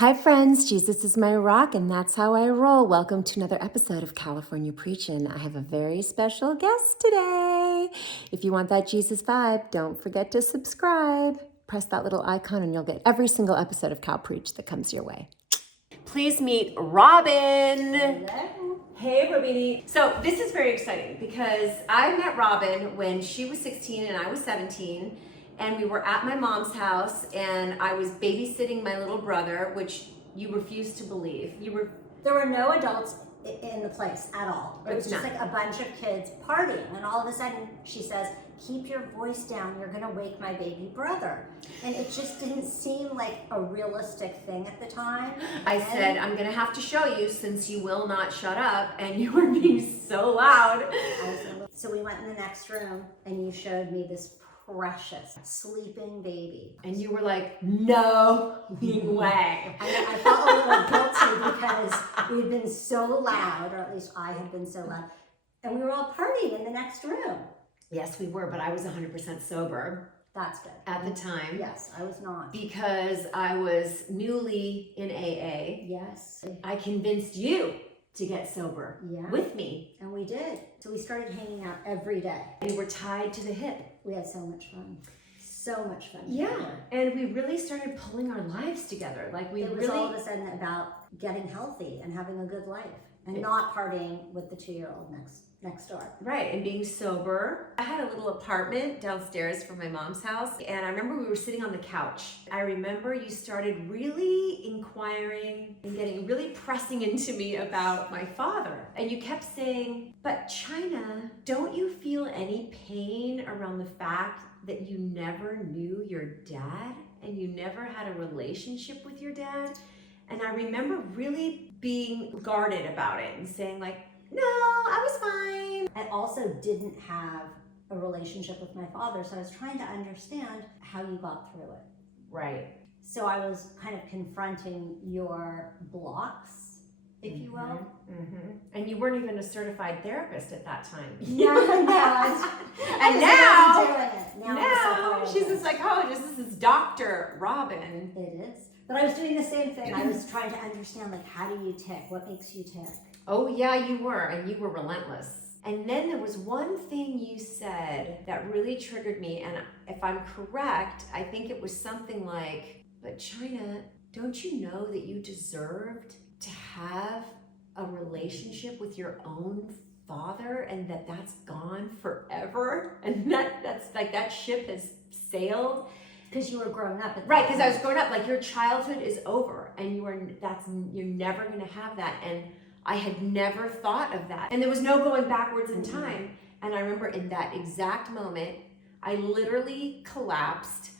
Hi friends, Jesus is my rock and that's how I roll. Welcome to another episode of California Preachin'. I have a very special guest today. If you want that Jesus vibe, don't forget to subscribe. Press that little icon and you'll get every single episode of Cal Preach that comes your way. Please meet Robyn. Hello. Hey, Robyn. So this is very exciting because I met Robyn when she was 16 and I was 17. And we were at my mom's house and I was babysitting my little brother, which you refused to believe. There were no adults in the place at all. It was just No. like a bunch of kids partying. And all of a sudden she says, keep your voice down. You're going to wake my baby brother. And it just didn't seem like a realistic thing at the time. I said, I'm going to have to show you since you will not shut up and you were being so loud. So we went in the next room and you showed me this precious sleeping baby. And you were like, no way. I felt a little guilty because we'd been so loud, or at least I had been so loud, and we were all partying in the next room. Yes, we were, but I was 100% sober. That's good. At the time. Yes, I was not. Because I was newly in AA. Yes. I convinced you to get sober with me. And we did. So we started hanging out every day. We were tied to the hip. We had so much fun. So much fun. Yeah. Together. And we really started pulling our lives together. Like it was all of a sudden about getting healthy and having a good life and not partying with the 2-year-old next door. Right, and being sober. I had a little apartment downstairs from my mom's house, and I remember we were sitting on the couch. I remember you started really inquiring and getting really pressing into me about my father. And you kept saying, but China, don't you feel any pain around the fact that you never knew your dad and you never had a relationship with your dad? And I remember really being guarded about it and saying like, no, I was fine. I also didn't have a relationship with my father, so I was trying to understand how you got through it. Right. So I was kind of confronting your blocks, if you will. Mm-hmm. And you weren't even a certified therapist at that time. No. And now she's a psychologist. psychologist. This is Dr. Robyn. It is. But I was doing the same thing. I was trying to understand, like, how do you tick? What makes you tick? Oh yeah, you were, and you were relentless. And then there was one thing you said that really triggered me, and if I'm correct, I think it was something like, but China, don't you know that you deserved to have a relationship with your own father and that's gone forever? And that's like that ship has sailed. Because you were growing up. Right, because I was growing up, like your childhood is over and you're never gonna have that. And I had never thought of that. And there was no going backwards in time. And I remember in that exact moment, I literally collapsed,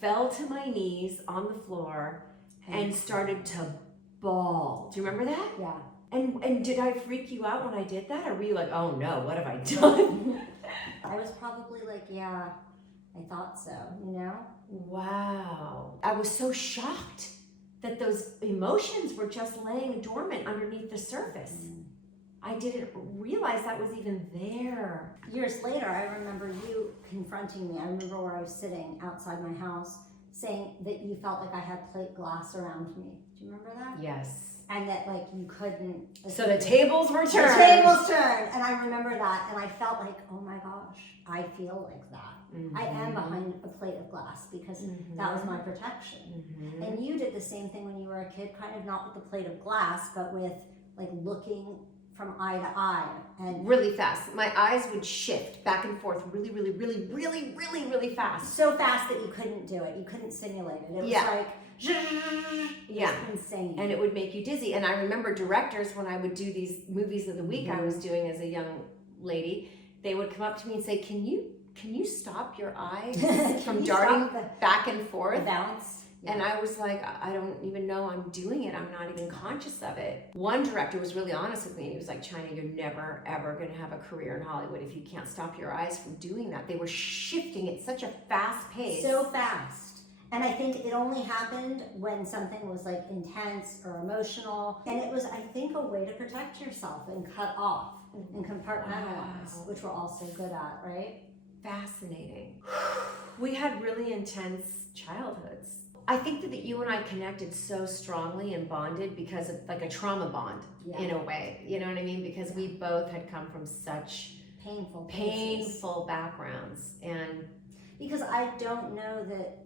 fell to my knees on the floor and started to bawl. Do you remember that? Yeah. And did I freak you out when I did that? Or were you like, oh no, what have I done? I was probably like, yeah, I thought so, you know? Wow. I was so shocked that those emotions were just laying dormant underneath the surface. I didn't realize that was even there. Years later, I remember you confronting me. I remember where I was sitting outside my house saying that you felt like I had plate glass around me. Do you remember that? Yes. And that like you couldn't. So the tables were turned. The tables turned. And I remember that. And I felt like, oh my gosh, I feel like that. Mm-hmm. I am behind a plate of glass because that was my protection. Mm-hmm. And you did the same thing when you were a kid, kind of not with the plate of glass, but with like looking from eye to eye. And really fast. My eyes would shift back and forth really, really, really, really, really, really fast. so fast that you couldn't do it. You couldn't simulate it. It was like, yeah, insane. And it would make you dizzy. And I remember directors, when I would do these movies of the week I was doing as a young lady, they would come up to me and say, can you stop your eyes from darting back and forth? The balance. Yeah. And I was like, I don't even know I'm doing it. I'm not even conscious of it. One director was really honest with me. He was like, China, you're never, ever going to have a career in Hollywood if you can't stop your eyes from doing that. They were shifting at such a fast pace. So fast. And I think it only happened when something was like intense or emotional. And it was, I think, a way to protect yourself and cut off and compartmentalize, which we're all so good at, right? Fascinating. We had really intense childhoods. I think that you and I connected so strongly and bonded because of like a trauma bond in a way. You know what I mean? Because we both had come from such painful backgrounds, and because I don't know that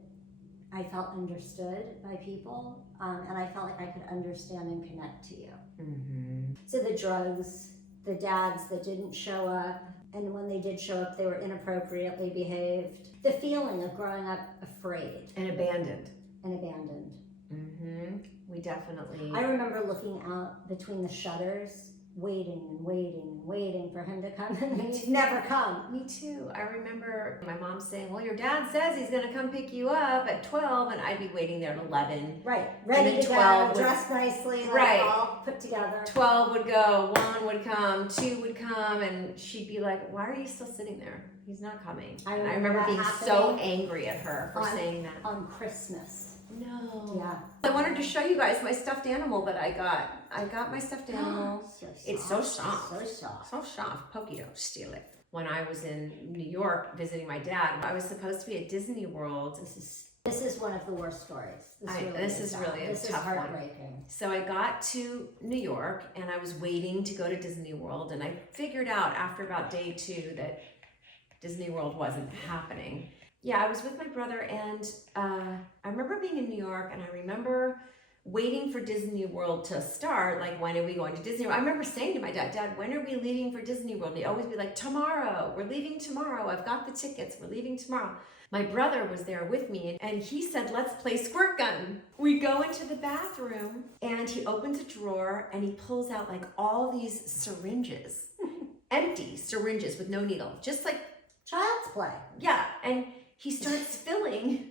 I felt understood by people, and I felt like I could understand and connect to you. Mm-hmm. So the drugs, the dads that didn't show up, and when they did show up, they were inappropriately behaved. The feeling of growing up afraid. And abandoned. Mm-hmm. We definitely... I remember looking out between the shutters, waiting for him to come, and he'd never come. Me too. I remember my mom saying, well, your dad says he's going to come pick you up at 12, and I'd be waiting there at 11. Right. Ready to go, dressed nicely, like all put together. 12 would go, 1 would come, 2 would come, and she'd be like, why are you still sitting there? He's not coming. I remember being so angry at her for saying that. On Christmas. No. Yeah. I wanted to show you guys my stuffed animal that I got. I got my stuffed animal. It's so soft. So soft. Pokey, don't steal it. When I was in New York visiting my dad, I was supposed to be at Disney World. This is one of the worst stories. This is really a tough heartbreaking one. So I got to New York and I was waiting to go to Disney World, and I figured out after about day 2 that Disney World wasn't happening. Yeah, I was with my brother, and I remember being in New York, and I remember waiting for Disney World to start, like, when are we going to Disney World? I remember saying to my dad, Dad, when are we leaving for Disney World? And he'd always be like, tomorrow, we're leaving tomorrow, I've got the tickets, we're leaving tomorrow. My brother was there with me, and he said, let's play squirt gun. We go into the bathroom, and he opens a drawer, and he pulls out, like, all these syringes, empty syringes with no needle, just like child's play. Yeah, and he starts filling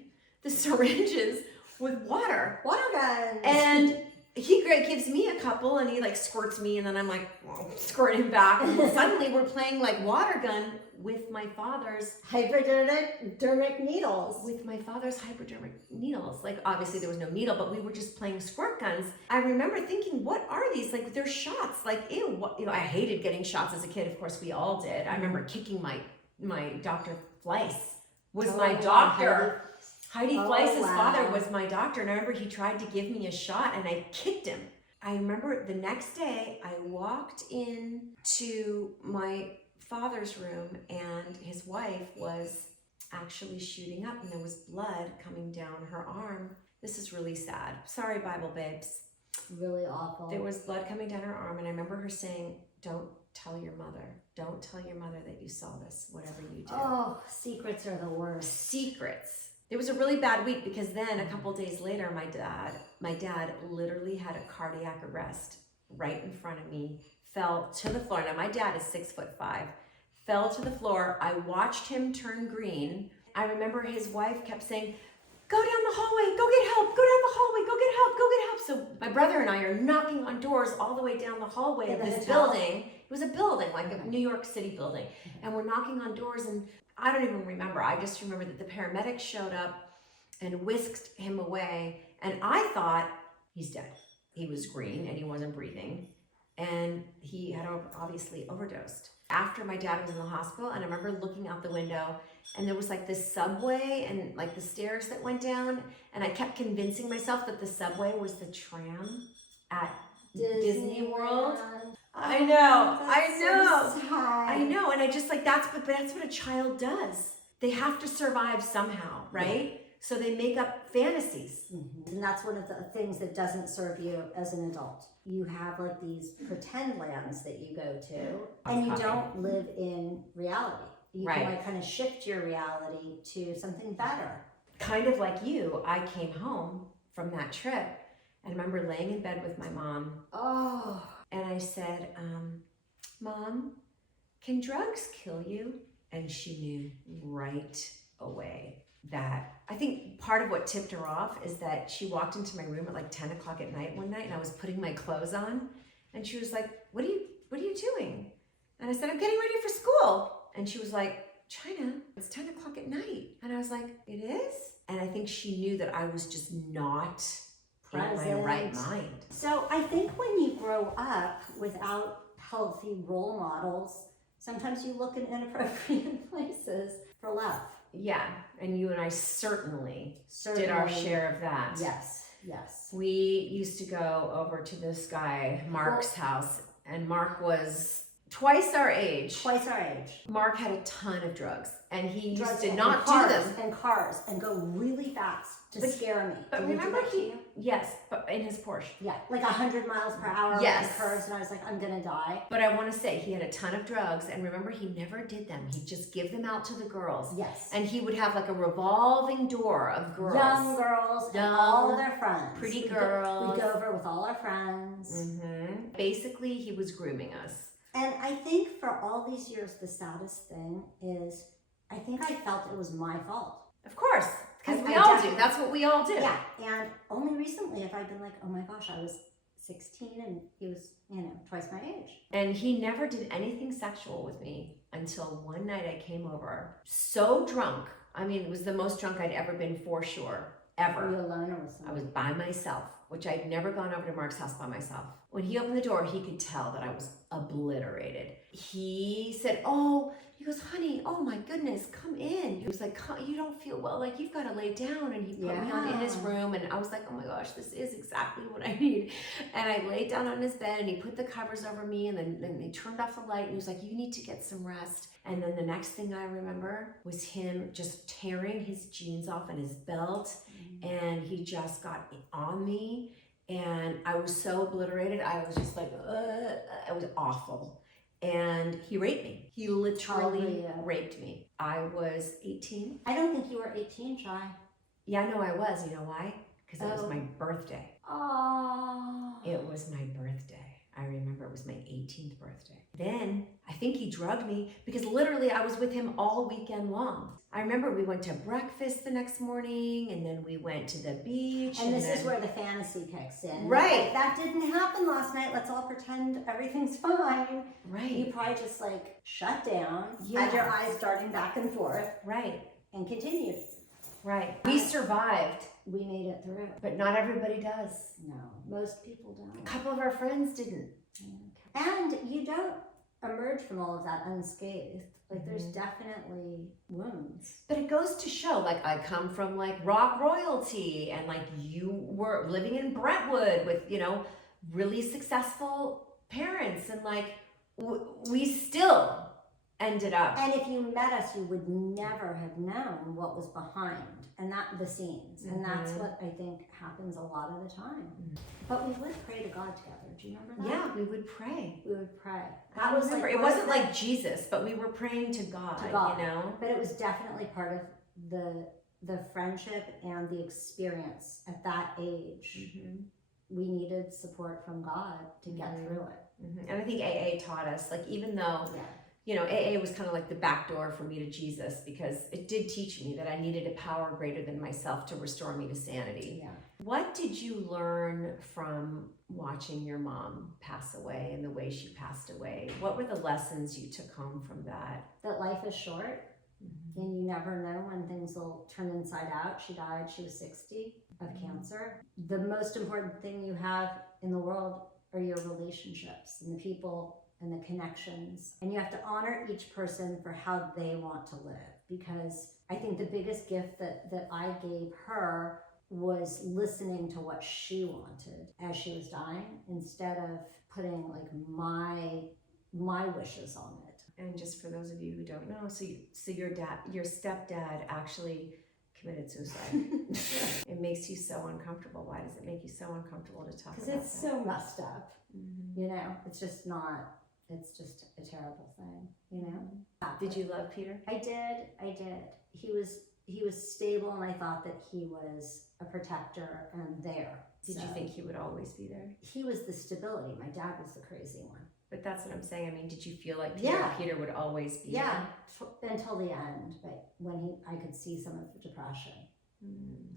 the syringes with water. Water guns. And he gives me a couple, and he like squirts me, and then I'm like, well, squirt him back. And suddenly we're playing like water gun with my father's hypodermic needles. Like, obviously there was no needle, but we were just playing squirt guns. I remember thinking, what are these? Like, they're shots. Like, ew. What? You know, I hated getting shots as a kid. Of course, we all did. I remember kicking my Dr. Fleiss was my doctor. Heidi Fleiss's father was my doctor, and I remember he tried to give me a shot, and I kicked him. I remember the next day, I walked in to my father's room, and his wife was actually shooting up, and there was blood coming down her arm. This is really sad. Sorry, Bible babes. Really awful. There was blood coming down her arm, and I remember her saying, don't tell your mother. Don't tell your mother that you saw this, whatever you do. Oh, secrets are the worst. Secrets. It was a really bad week, because then a couple days later, my dad literally had a cardiac arrest right in front of me, fell to the floor. Now, my dad is 6'5", fell to the floor. I watched him turn green. I remember his wife kept saying, go down the hallway, go get help, go down the hallway, go get help, go get help. So my brother and I are knocking on doors all the way down the hallway of this building. It was a building, like a New York City building. And we're knocking on doors, and I don't even remember. I just remember that the paramedics showed up and whisked him away. And I thought, he's dead. He was green and he wasn't breathing. And he had obviously overdosed. After my dad was in the hospital, and I remember looking out the window, and there was like this subway and like the stairs that went down. And I kept convincing myself that the subway was the tram at Disney World. I know. And I just like, that's what a child does. They have to survive somehow, right? Yeah. So they make up fantasies. Mm-hmm. And that's one of the things that doesn't serve you as an adult. You have like these pretend lands that you go to, and you don't live in reality. You can like kind of shift your reality to something better. Kind of like you, I came home from that trip and I remember laying in bed with my mom. Oh. And I said, Mom, can drugs kill you? And she knew right away that. I think part of what tipped her off is that she walked into my room at like 10 o'clock at night one night, and I was putting my clothes on, and she was like, what are you doing? And I said, I'm getting ready for school. And she was like, China, it's 10 o'clock at night. And I was like, it is? And I think she knew that I was just not in my right mind. So I think when you grow up without healthy role models, sometimes you look in inappropriate places for love. Yeah. and you and I certainly did our share of that. Yes, yes. We used to go over to this guy, Mark's house, and Mark was twice our age. Twice our age. Mark had a ton of drugs, and he used Drugs to and not cars, do them. And cars, and go really fast to scare me. But Did he do remember that to you? yes, but in his Porsche. Yeah, like 100 miles per hour. Yes. And curves, and I was like, I'm gonna die. But I want to say he had a ton of drugs, and remember, he never did them. He'd just give them out to the girls. Yes. And he would have like a revolving door of girls. Young girls and all of their friends. Pretty girls. We'd go over with all our friends. Basically, he was grooming us. And I think for all these years, the saddest thing is I think I felt it was my fault. Of course, because we I all do. definitely- That's what we all do. Yeah, and only recently have I been like, oh my gosh, I was 16 and he was, twice my age. And he never did anything sexual with me until one night I came over so drunk. I mean, it was the most drunk I'd ever been for sure, ever. Were you alone or was I was by myself, which I'd never gone over to Mark's house by myself. When he opened the door, he could tell that I was obliterated. He said, he goes, honey, oh my goodness, come in. He was like, you don't feel well, like you've got to lay down. And he put me on in his room, and I was like, oh my gosh, this is exactly what I need. And I laid down on his bed, and he put the covers over me, and then they turned off the light, and he was like, you need to get some rest. And then the next thing I remember was him just tearing his jeans off and his belt, and he just got on me. And I was so obliterated. I was just like, it was awful. And he raped me. He literally raped me. I was 18. I don't think you were 18, Shy. Yeah, no, I was. You know why? Because it was my birthday. Oh. It was my birthday. I remember it was my 18th birthday. Then I think he drugged me because literally I was with him all weekend long. I remember we went to breakfast the next morning, and then we went to the beach. And this is where the fantasy kicks in. Right. That didn't happen last night. Let's all pretend everything's fine. Right. You probably just shut down, Yeah. had your eyes darting back and forth. Right. And continued. Right. We survived. We made it through. But not everybody does. No, most people don't. A couple of our friends didn't. And you don't emerge from all of that unscathed. There's definitely wounds. But it goes to show, I come from rock royalty, and you were living in Brentwood with, really successful parents, and we still ended up. And if you met us, you would never have known what was behind the scenes. And that's what I think happens a lot of the time. But we would pray to God together. Do you remember that? Yeah, we would pray. We would pray. That was it wasn't like Jesus, but we were praying to God, But it was definitely part of the friendship and the experience at that age. We needed support from God to get through it. And I think AA taught us, even though AA was kind of like the back door for me to Jesus, because it did teach me that I needed a power greater than myself to restore me to sanity. Yeah. What did you learn from watching your mom pass away and the way she passed away? What were the lessons you took home from that? That life is short, and you never know when things will turn inside out. She died, she was 60 of cancer. The most important thing you have in the world are your relationships and the people and the connections. And you have to honor each person for how they want to live. Because I think the biggest gift that I gave her was listening to what she wanted as she was dying, instead of putting my wishes on it. And just for those of you who don't know, so your stepdad actually committed suicide. It makes you so uncomfortable. Why does it make you so uncomfortable to talk about that? Because it's so messed up. It's just not. It's just a terrible thing. Did you love Peter? I did. He was stable, and I thought that he was a protector and there. Did you think he would always be there? He was the stability. My dad was the crazy one. But that's what I'm saying. I mean, did you feel like Peter would always be there? Yeah, until the end. But when I could see some of the depression.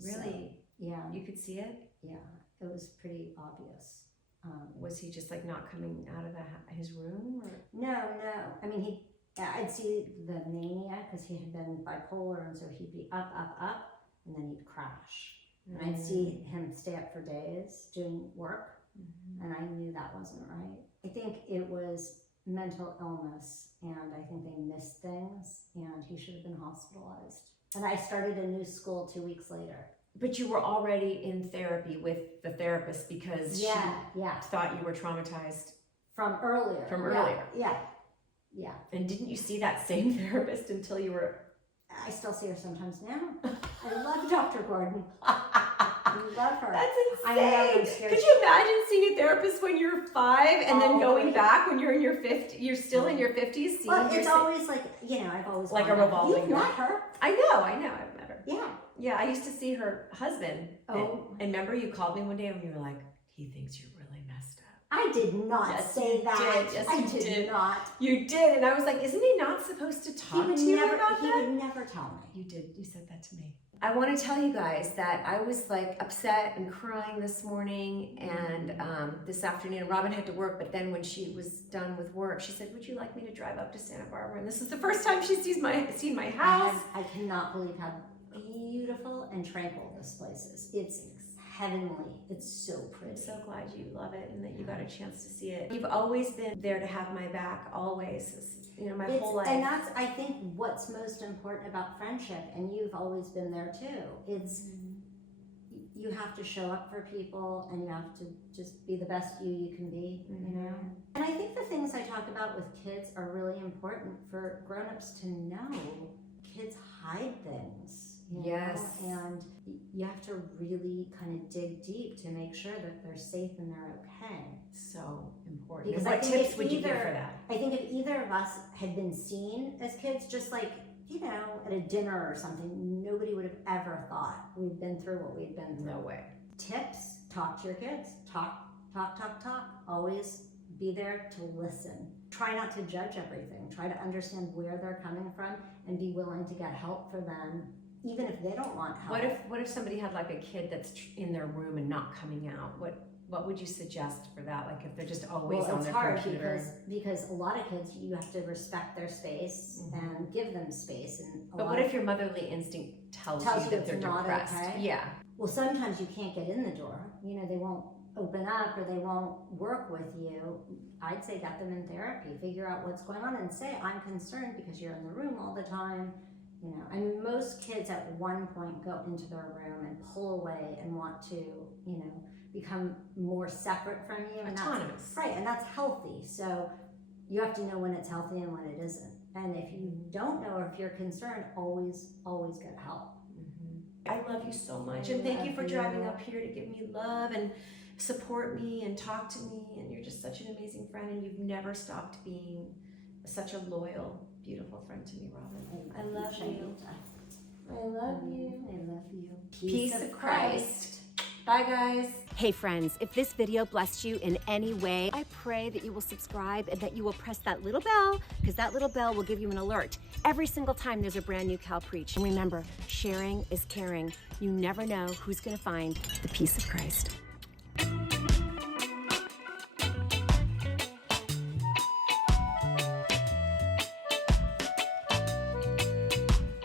Really? So, yeah. You could see it? Yeah, it was pretty obvious. Was he just not coming out of his room? Or? No. I mean, I'd see the mania because he had been bipolar, and so he'd be up, and then he'd crash. And I'd see him stay up for days doing work, and I knew that wasn't right. I think it was mental illness, and I think they missed things, and he should have been hospitalized. And I started a new school 2 weeks later. But you were already in therapy with the therapist because she thought you were traumatized. From earlier. From earlier. Yeah. And didn't you see that same therapist until you were... I still see her sometimes now. I love Dr. Gordon. I love her. That's I know, insane. Could you imagine seeing a therapist when you're 5 and then going back when you're in your 50s? You're still in your 50s. Well, it's always like, you know, I've always like a revolving. You've met her. I know. I've met her. Yeah. Yeah, I used to see her husband. Oh. And remember you called me one day and you were like, he thinks you're really messed up. I did not say that. Yes, I you did not. You did. And I was like, isn't he not supposed to talk to you about that? He would never tell me. You did. You said that to me. I want to tell you guys that I was like upset and crying this morning and this afternoon. Robyn had to work, but then when she was done with work, she said, would you like me to drive up to Santa Barbara? And this is the first time she's seen my house. I cannot believe how beautiful and tranquil this place is. It's heavenly. It's so pretty. I'm so glad you love it and that you got a chance to see it. You've always been there to have my back, always. You know, my whole life. And that's, I think, what's most important about friendship, and you've always been there too. It's you have to show up for people, and you have to just be the best you can be. You know. And I think the things I talk about with kids are really important for grown-ups to know. Kids hide things. You know? And you have to really kind of dig deep to make sure that they're safe and they're okay. So important. Because what tips would you give for that? I think if either of us had been seen as kids, just like, you know, at a dinner or something, nobody would have ever thought we'd been through what we'd been through. No way. Tips, talk to your kids. Talk. Always be there to listen. Try not to judge everything. Try to understand where they're coming from and be willing to get help for them, even if they don't want help. What if somebody had like a kid that's in their room and not coming out? What would you suggest for that? Like if they're just always on their computer? Because a lot of kids, you have to respect their space and give them space. But what if your motherly instinct tells you that they're depressed? Okay? Yeah. Well, sometimes you can't get in the door. You know, they won't open up or they won't work with you. I'd say get them in therapy. Figure out what's going on and say, I'm concerned because you're in the room all the time. You know, I mean, most kids at one point go into their room and pull away and want to, you know, become more separate from you. And autonomous. Right, and that's healthy. So you have to know when it's healthy and when it isn't. And if you don't know or if you're concerned, always get help. I love you so much. And thank you for driving up here to give me love and support me and talk to me. And you're just such an amazing friend. And you've never stopped being such a loyal, beautiful friend to me, Robyn. I love you. I love you. I love you. Peace of Christ. Bye, guys. Hey friends, if this video blessed you in any way, I pray that you will subscribe and that you will press that little bell, because that little bell will give you an alert every single time there's a brand new Cal Preach. And remember, sharing is caring. You never know who's going to find the peace of Christ.